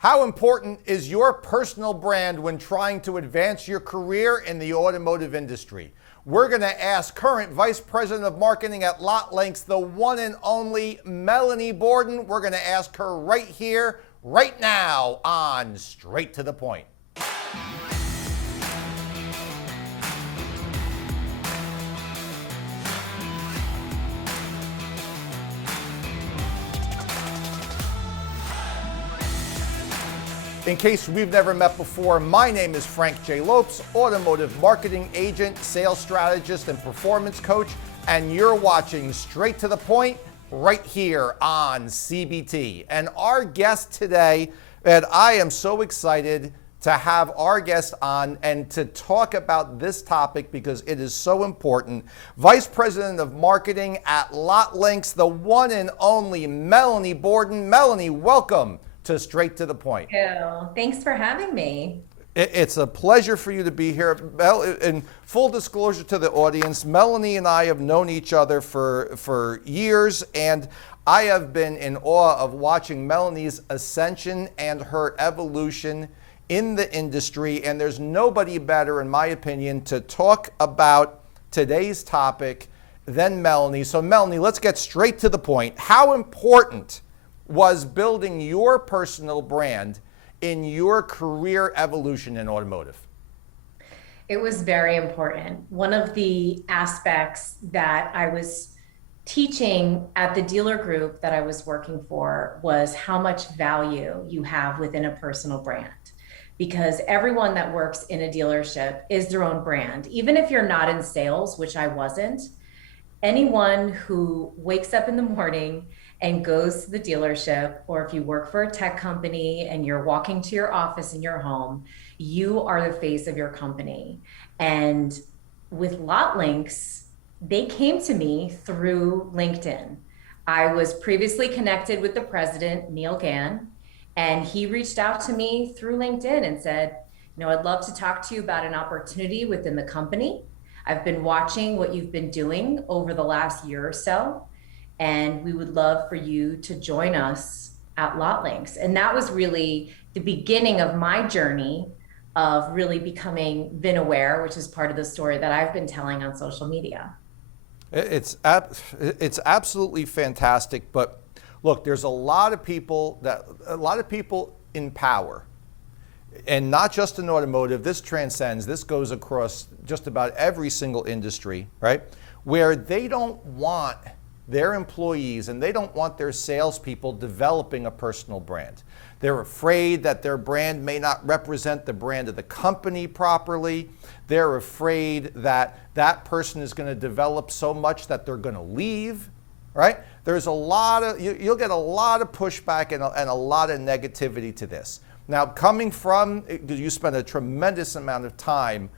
How important is your personal brand when trying to advance your career in the automotive industry? We're going to ask current Vice President of Marketing at Lot Links, the one and only Melanie Borden. We're going to ask her right here, right now on Straight to the Point. In case we've never met before, my name is Frank J. Lopes, automotive marketing agent, sales strategist, and performance coach, and you're watching Straight to the Point right here on CBT. And our guest today, and I am so excited to have our guest on and to talk about this topic because it is so important. Vice President of Marketing at Lot Links, the one and only Melanie Borden. Melanie, welcome to Straight to the Point. Thank you. Thanks for having me. It's a pleasure for you to be here. In full disclosure to the audience, Melanie and I have known each other for years, and I have been in awe of watching Melanie's ascension and her evolution in the industry, and there's nobody better, in my opinion, to talk about today's topic than Melanie. So Melanie, let's get straight to the point. How important was building your personal brand in your career evolution in automotive? It was very important. One of the aspects that I was teaching at the dealer group that I was working for was how much value you have within a personal brand. Because everyone that works in a dealership is their own brand. Even if you're not in sales, which I wasn't, anyone who wakes up in the morning and goes to the dealership, or if you work for a tech company and you're walking to your office in your home, you are the face of your company. And with Lot Links, they came to me through LinkedIn. I was previously connected with the president, Neil Gann, and he reached out to me through LinkedIn and said, I'd love to talk to you about an opportunity within the company. I've been watching what you've been doing over the last year or so, and we would love for you to join us at Lot Links. And that was really the beginning of my journey of really becoming VIN aware, which is part of the story that I've been telling on social media. It's absolutely fantastic, but look, there's a lot of people in power, and not just in automotive. This transcends, this goes across just about every single industry, right? Where they don't want their employees and they don't want their salespeople developing a personal brand. They're afraid that their brand may not represent the brand of the company properly. They're afraid that that person is going to develop so much that they're going to leave, right? There's a lot of, you'll get a lot of pushback and a lot of negativity to this. Now, coming from, you spend a tremendous amount of time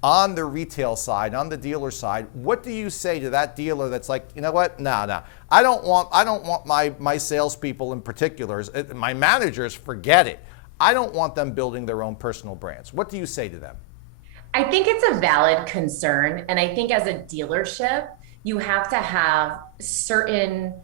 on the retail side, on the dealer side. What do you say to that dealer that's like, you know what? No. I don't want my salespeople in particular, my managers, forget it. I don't want them building their own personal brands. What do you say to them? I think it's a valid concern. And I think as a dealership, you have to have certain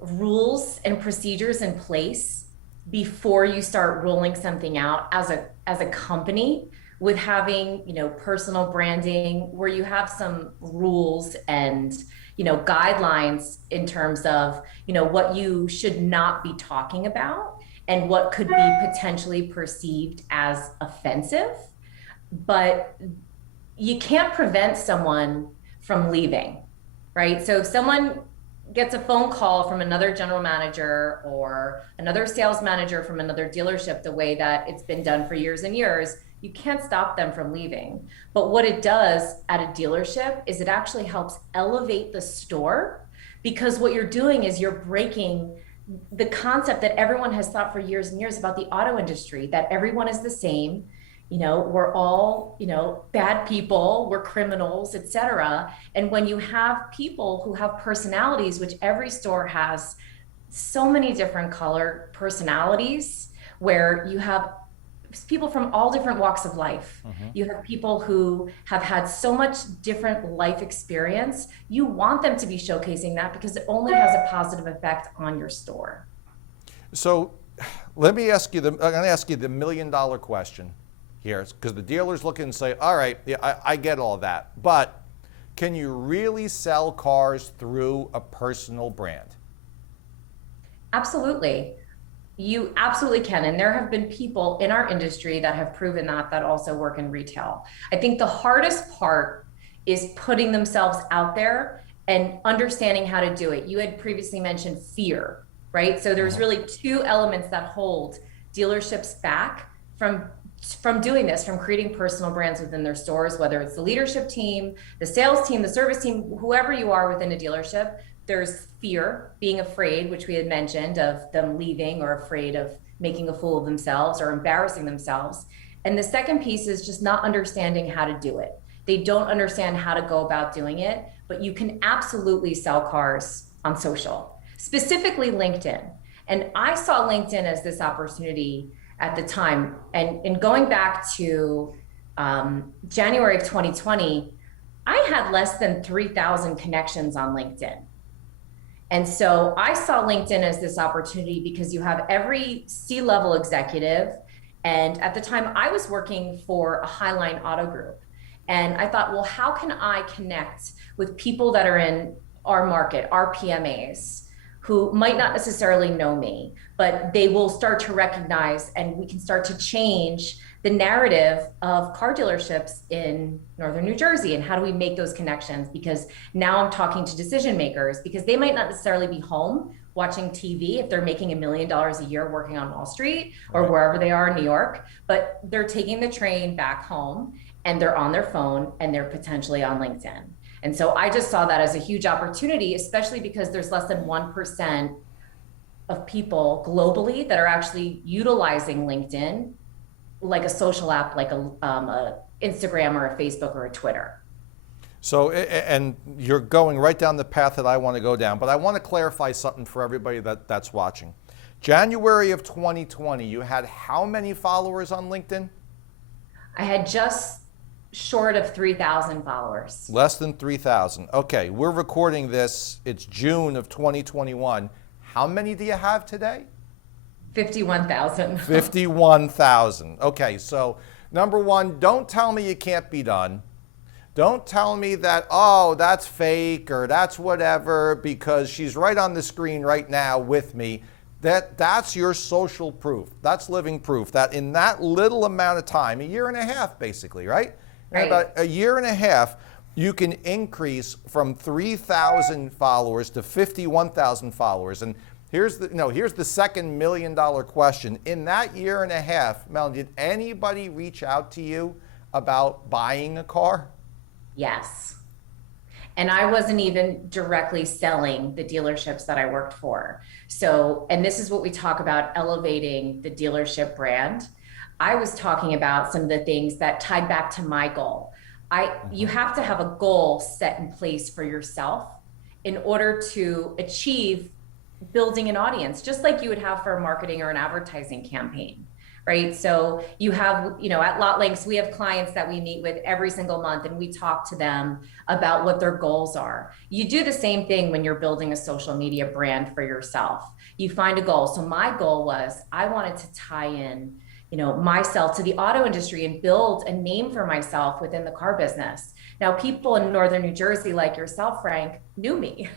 rules and procedures in place before you start rolling something out as a company, with having, personal branding, where you have some rules and, guidelines in terms of, what you should not be talking about and what could be potentially perceived as offensive. But you can't prevent someone from leaving, right? So if someone gets a phone call from another general manager or another sales manager from another dealership, the way that it's been done for years and years, you can't stop them from leaving. But what it does at a dealership is it actually helps elevate the store, because what you're doing is you're breaking the concept that everyone has thought for years and years about the auto industry, that everyone is the same. We're all, bad people, we're criminals, etc. And when you have people who have personalities, which every store has so many different color personalities, where you have people from all different walks of life. Mm-hmm. You have people who have had so much different life experience. You want them to be showcasing that because it only has a positive effect on your store. So let me ask you I'm going to ask you the $1,000,000 question here, because the dealers look and say, all right, yeah, I get all that, but can you really sell cars through a personal brand? Absolutely. You absolutely can. And there have been people in our industry that have proven that also work in retail. I think the hardest part is putting themselves out there and understanding how to do it. You had previously mentioned fear, right? So there's really two elements that hold dealerships back from doing this, from creating personal brands within their stores, whether it's the leadership team, the sales team, the service team, whoever you are within a dealership. There's fear, being afraid, which we had mentioned, of them leaving or afraid of making a fool of themselves or embarrassing themselves. And the second piece is just not understanding how to do it. They don't understand how to go about doing it, but you can absolutely sell cars on social, specifically LinkedIn. And I saw LinkedIn as this opportunity at the time. And going back to January of 2020, I had less than 3,000 connections on LinkedIn. And so I saw LinkedIn as this opportunity because you have every C-level executive. And at the time I was working for a Highline Auto Group. And I thought, well, how can I connect with people that are in our market, our PMAs, who might not necessarily know me, but they will start to recognize, and we can start to change the narrative of car dealerships in Northern New Jersey. And how do we make those connections? Because now I'm talking to decision makers, because they might not necessarily be home watching TV if they're making $1 million a year working on Wall Street or wherever they are in New York, but they're taking the train back home and they're on their phone and they're potentially on LinkedIn. And so I just saw that as a huge opportunity, especially because there's less than 1% of people globally that are actually utilizing LinkedIn like a social app, like a Instagram or a Facebook or a Twitter. So, and you're going right down the path that I want to go down, but I want to clarify something for everybody that's watching. January of 2020, you had how many followers on LinkedIn? I had just short of 3,000 followers. Less than 3,000. Okay, we're recording this. It's June of 2021. How many do you have today? 51,000. 51,000. Okay, so number one, don't tell me you can't be done. Don't tell me that, oh, that's fake or that's whatever, because she's right on the screen right now with me. That's your social proof. That's living proof that in that little amount of time, a year and a half basically, right? Right. About a year and a half, you can increase from 3,000 followers to 51,000 followers. And here's the second $1 million question. In that year and a half, Melanie, did anybody reach out to you about buying a car? Yes. And I wasn't even directly selling the dealerships that I worked for. So, and this is what we talk about, elevating the dealership brand. I was talking about some of the things that tied back to my goal. You have to have a goal set in place for yourself in order to achieve building an audience, just like you would have for a marketing or an advertising campaign, right? So you have, at Lot Links, we have clients that we meet with every single month and we talk to them about what their goals are. You do the same thing when you're building a social media brand for yourself. You find a goal. So my goal was, I wanted to tie in myself to the auto industry and build a name for myself within the car business. Now, people in Northern New Jersey, like yourself, Frank, knew me,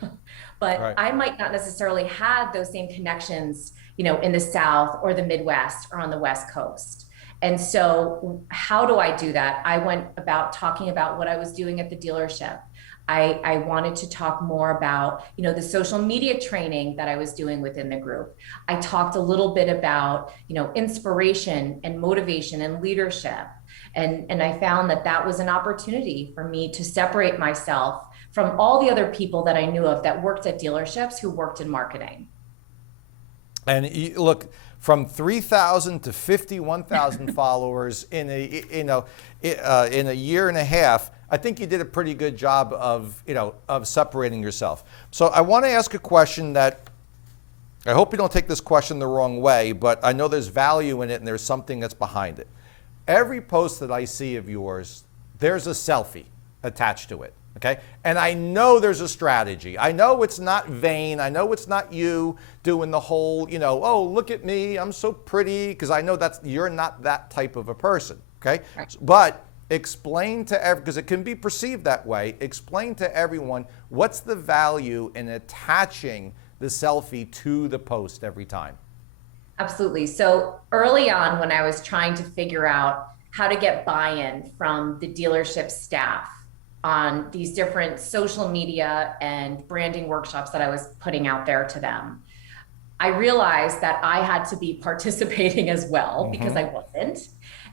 but right. I might not necessarily have those same connections, in the South or the Midwest or on the West Coast. And so how do I do that? I went about talking about what I was doing at the dealership. I wanted to talk more about, the social media training that I was doing within the group. I talked a little bit about, inspiration and motivation and leadership. And I found that was an opportunity for me to separate myself from all the other people that I knew of that worked at dealerships who worked in marketing. And look, from 3,000 to 51,000 followers in a year and a half, I think you did a pretty good job of separating yourself. So I want to ask a question that I hope you don't take this question the wrong way, but I know there's value in it and there's something that's behind it. Every post that I see of yours, there's a selfie attached to it. Okay? And I know there's a strategy. I know it's not vain. I know it's not you doing the whole, oh, look at me, I'm so pretty, because I know you're not that type of a person. Okay? Right. But explain to because it can be perceived that way, explain to everyone what's the value in attaching the selfie to the post every time. Absolutely. So early on, when I was trying to figure out how to get buy-in from the dealership staff on these different social media and branding workshops that I was putting out there to them, I realized that I had to be participating as well because I wasn't.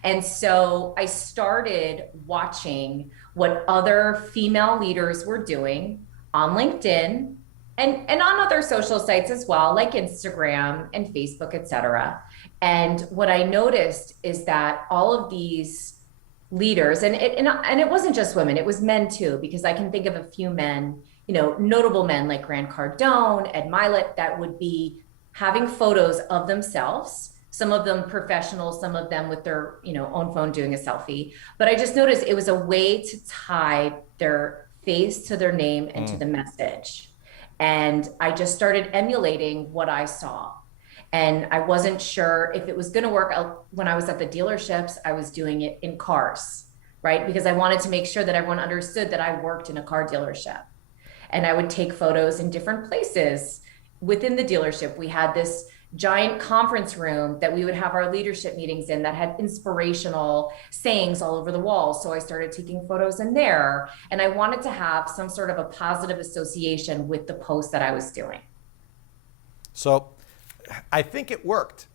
And so I started watching what other female leaders were doing on LinkedIn and on other social sites as well, like Instagram and Facebook, et cetera. And what I noticed is that all of these leaders, and it wasn't just women, it was men too, because I can think of a few men, notable men like Grant Cardone, Ed Milet, that would be having photos of themselves, some of them professional, some of them with their, own phone doing a selfie. But I just noticed it was a way to tie their face to their name and to the message. And I just started emulating what I saw. And I wasn't sure if it was going to work out. When I was at the dealerships, I was doing it in cars, right? Because I wanted to make sure that everyone understood that I worked in a car dealership. And I would take photos in different places within the dealership. We had this giant conference room that we would have our leadership meetings in that had inspirational sayings all over the walls. So I started taking photos in there, and I wanted to have some sort of a positive association with the post that I was doing. So I think it worked.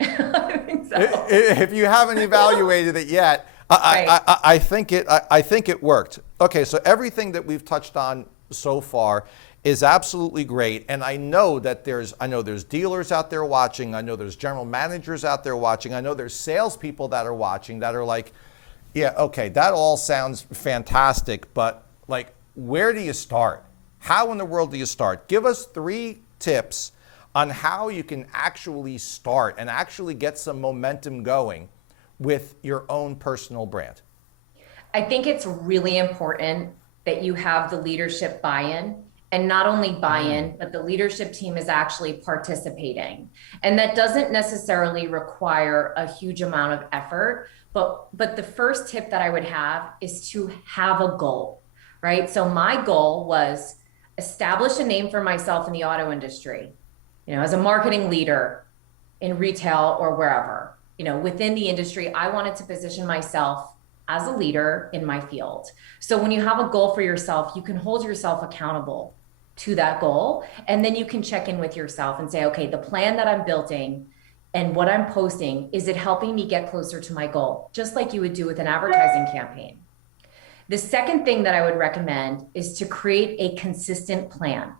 I think so. If you haven't evaluated it yet, I think it worked. Okay, so everything that we've touched on so far is absolutely great, and I know there's dealers out there watching. I know there's general managers out there watching. I know there's salespeople that are watching that are like, yeah, okay, that all sounds fantastic, but like, where do you start? How in the world do you start? Give us 3 tips on how you can actually start and actually get some momentum going with your own personal brand. I think it's really important that you have the leadership buy-in, and not only buy-in, but the leadership team is actually participating. And that doesn't necessarily require a huge amount of effort, but the first tip that I would have is to have a goal, right? So my goal was establish a name for myself in the auto industry, as a marketing leader in retail or wherever, within the industry. I wanted to position myself as a leader in my field. So when you have a goal for yourself, you can hold yourself accountable to that goal. And then you can check in with yourself and say, okay, the plan that I'm building and what I'm posting, is it helping me get closer to my goal? Just like you would do with an advertising campaign. The second thing that I would recommend is to create a consistent plan.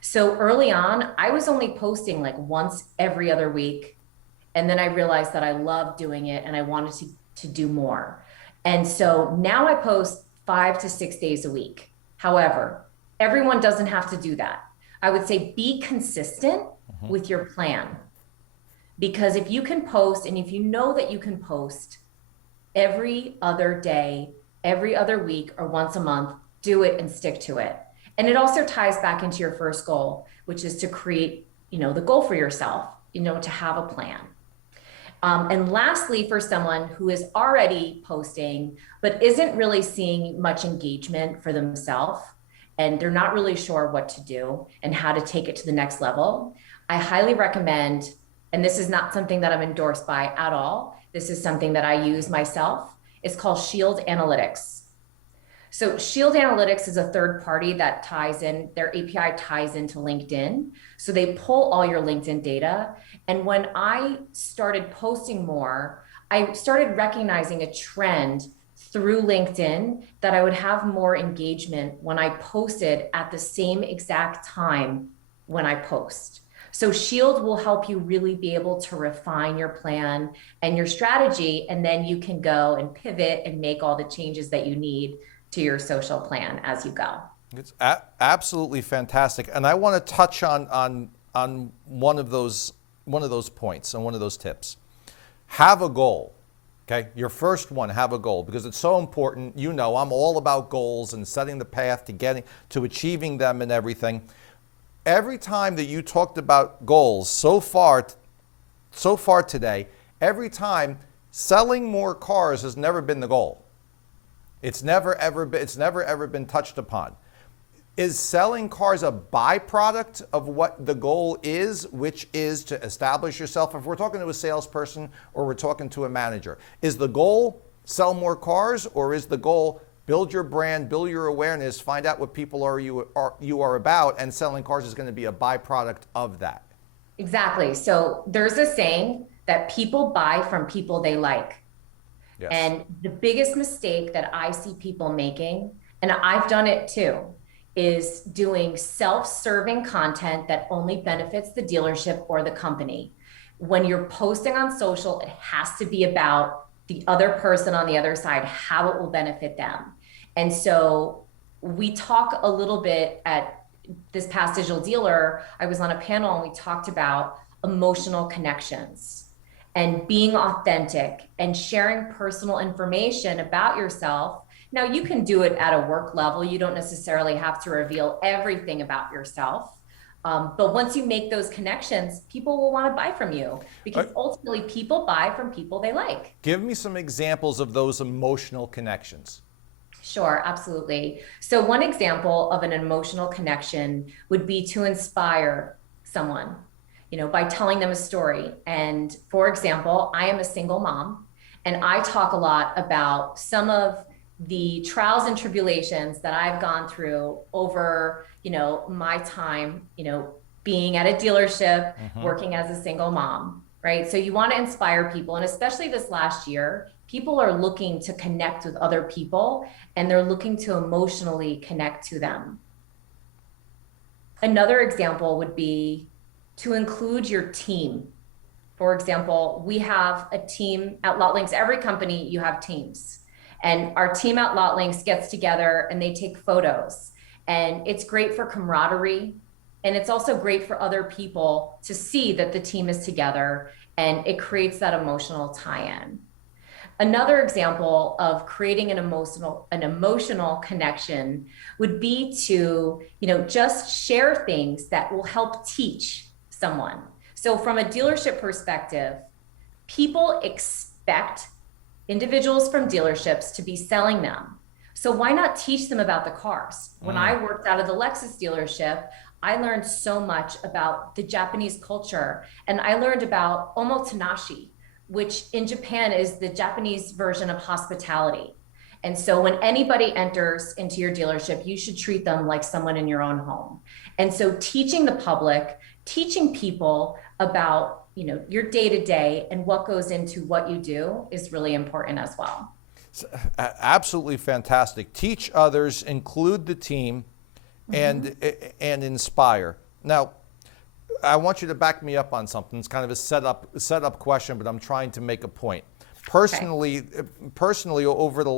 So early on, I was only posting like once every other week. And then I realized that I loved doing it and I wanted to do more. And so now I post 5 to 6 days a week. However, everyone doesn't have to do that. I would say be consistent with your plan. Because if you can post, and if you know that you can post every other day, every other week, or once a month, do it and stick to it. And it also ties back into your first goal, which is to create, the goal for yourself, to have a plan. And lastly, for someone who is already posting, but isn't really seeing much engagement for themselves, and they're not really sure what to do and how to take it to the next level, I highly recommend, and this is not something that I'm endorsed by at all, this is something that I use myself, it's called Shield Analytics. So Shield Analytics is a third party that ties in, their API ties into LinkedIn. So they pull all your LinkedIn data. And when I started posting more, I started recognizing a trend through LinkedIn that I would have more engagement when I posted at the same exact time when I post. So Shield will help you really be able to refine your plan and your strategy, and then you can go and pivot and make all the changes that you need to your social plan as you go. It's absolutely fantastic, and I want to touch on one of those points and one of those tips. Have a goal. Okay, your first one, have a goal, because it's so important. You know, I'm all about goals and setting the path to getting to achieving them and everything. Every time that you talked about goals so far today, every time, selling more cars has never been the goal. It's never ever been touched upon. Is selling cars a byproduct of what the goal is, which is to establish yourself? If we're talking to a salesperson or we're talking to a manager, is the goal sell more cars, or is the goal build your brand, build your awareness, find out what people you are about, and selling cars is going to be a byproduct of that? Exactly. So there's a saying that people buy from people they like. Yes. And the biggest mistake that I see people making, and I've done it too, is doing self-serving content that only benefits the dealership or the company. When you're posting on social, it has to be about the other person on the other side, how it will benefit them. And so we talk a little bit at this past digital dealer. I was on a panel and we talked about emotional connections and being authentic and sharing personal information about yourself. Now, you can do it at a work level. You don't necessarily have to reveal everything about yourself. But once you make those connections, people will want to buy from you, because ultimately people buy from people they like. Give me some examples of those emotional connections. Sure, absolutely. So one example of an emotional connection would be to inspire someone, by telling them a story. And for example, I am a single mom, and I talk a lot about some of the trials and tribulations that I've gone through over, my time, being at a dealership, working as a single mom, right? So you want to inspire people. And especially this last year, people are looking to connect with other people, and they're looking to emotionally connect to them. Another example would be to include your team. For example, we have a team at LotLinks. Every company, you have teams. And our team at LotLinks gets together and they take photos. And it's great for camaraderie. And it's also great for other people to see that the team is together, and it creates that emotional tie-in. Another example of creating an emotional connection would be to, just share things that will help teach someone. So from a dealership perspective, people expect individuals from dealerships to be selling them. So why not teach them about the cars? When I worked out of the Lexus dealership, I learned so much about the Japanese culture, and I learned about omotenashi, which in Japan is the Japanese version of hospitality. And so when anybody enters into your dealership, you should treat them like someone in your own home. And so teaching the public, teaching people about your day-to-day and what goes into what you do is really important as well. Absolutely fantastic. Teach others, include the team, and inspire. Now, I want you to back me up on something. It's kind of a setup question, but I'm trying to make a point. Personally, over the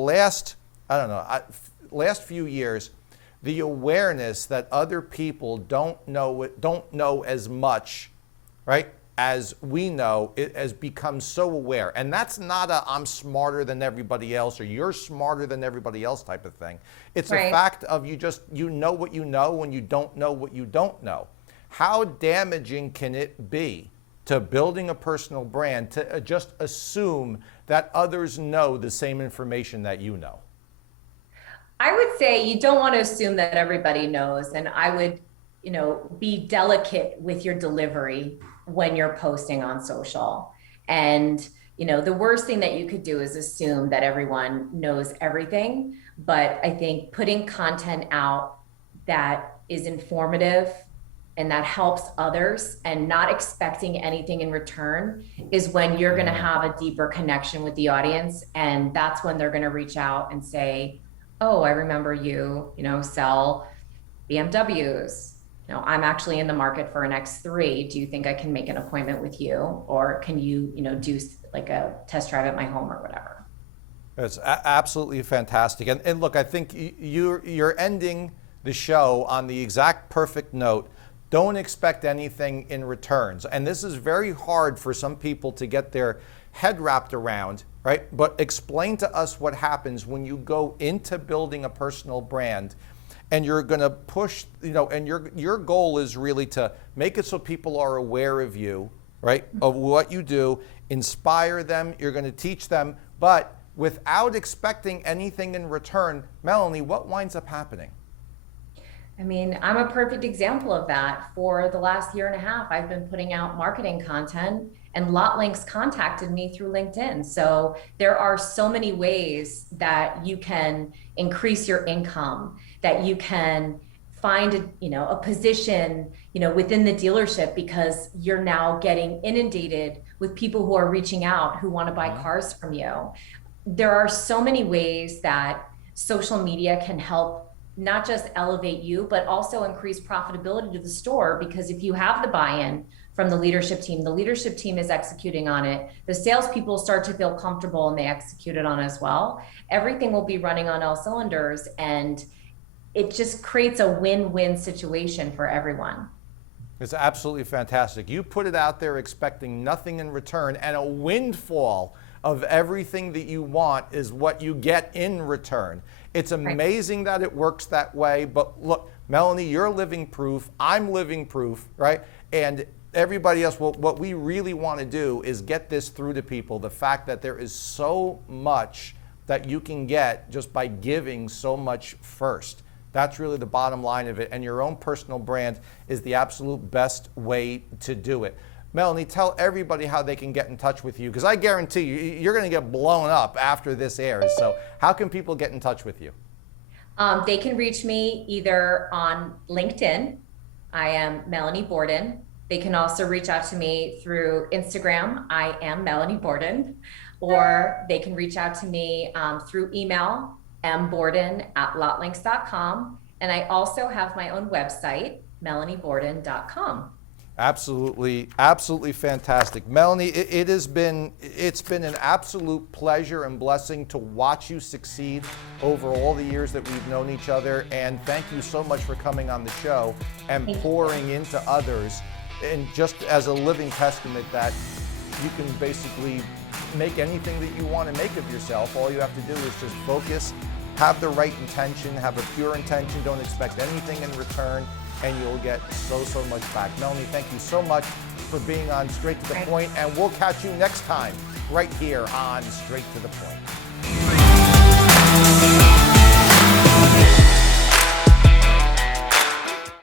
last few years, the awareness that other people don't know as much, right, as we know, it has become so aware. And that's not a I'm smarter than everybody else or you're smarter than everybody else type of thing. It's a fact of you know what you know when you don't know what you don't know. How damaging can it be to building a personal brand to just assume that others know the same information that you know? I would say you don't want to assume that everybody knows, and I would, be delicate with your delivery when you're posting on social. And, the worst thing that you could do is assume that everyone knows everything. But I think putting content out that is informative and that helps others and not expecting anything in return is when you're going to have a deeper connection with the audience. And that's when they're going to reach out and say, oh, I remember you, sell BMWs. I'm actually in the market for an X3. Do you think I can make an appointment with you? Or can you, do like a test drive at my home or whatever? That's absolutely fantastic. And look, I think you're ending the show on the exact perfect note. Don't expect anything in returns. And this is very hard for some people to get their head wrapped around, right? But explain to us what happens when you go into building a personal brand and you're going to push, and your goal is really to make it so people are aware of you, right? Of what you do, inspire them, you're going to teach them, but without expecting anything in return. Melanie, what winds up happening? I mean, I'm a perfect example of that. For the last year and a half, I've been putting out marketing content, and LotLinks contacted me through LinkedIn. So there are so many ways that you can increase your income, that you can find a position, within the dealership, because you're now getting inundated with people who are reaching out who want to buy cars from you. There are so many ways that social media can help not just elevate you, but also increase profitability to the store, because if you have the buy-in from the leadership team is executing on it, the salespeople start to feel comfortable and they execute it on as well. Everything will be running on all cylinders, and it just creates a win-win situation for everyone. It's absolutely fantastic. You put it out there expecting nothing in return, and a windfall of everything that you want is what you get in return. It's amazing that it works that way, but look, Melanie, you're living proof, I'm living proof, right? And everybody else, what we really want to do is get this through to people, the fact that there is so much that you can get just by giving so much first. That's really the bottom line of it, and your own personal brand is the absolute best way to do it. Melanie, tell everybody how they can get in touch with you, because I guarantee you're going to get blown up after this airs. So how can people get in touch with you? They can reach me either on LinkedIn. I am Melanie Borden. They can also reach out to me through Instagram. I am Melanie Borden. Or they can reach out to me through email, mborden@lotlinks.com. And I also have my own website, melanieborden.com. Absolutely, absolutely fantastic. Melanie, it's been an absolute pleasure and blessing to watch you succeed over all the years that we've known each other. And thank you so much for coming on the show and pouring into others. And just as a living testament that you can basically make anything that you want to make of yourself. All you have to do is just focus, have the right intention, have a pure intention, don't expect anything in return, and you'll get so much back. Melanie, thank you so much for being on Straight to the Point, and we'll catch you next time right here on Straight to the Point.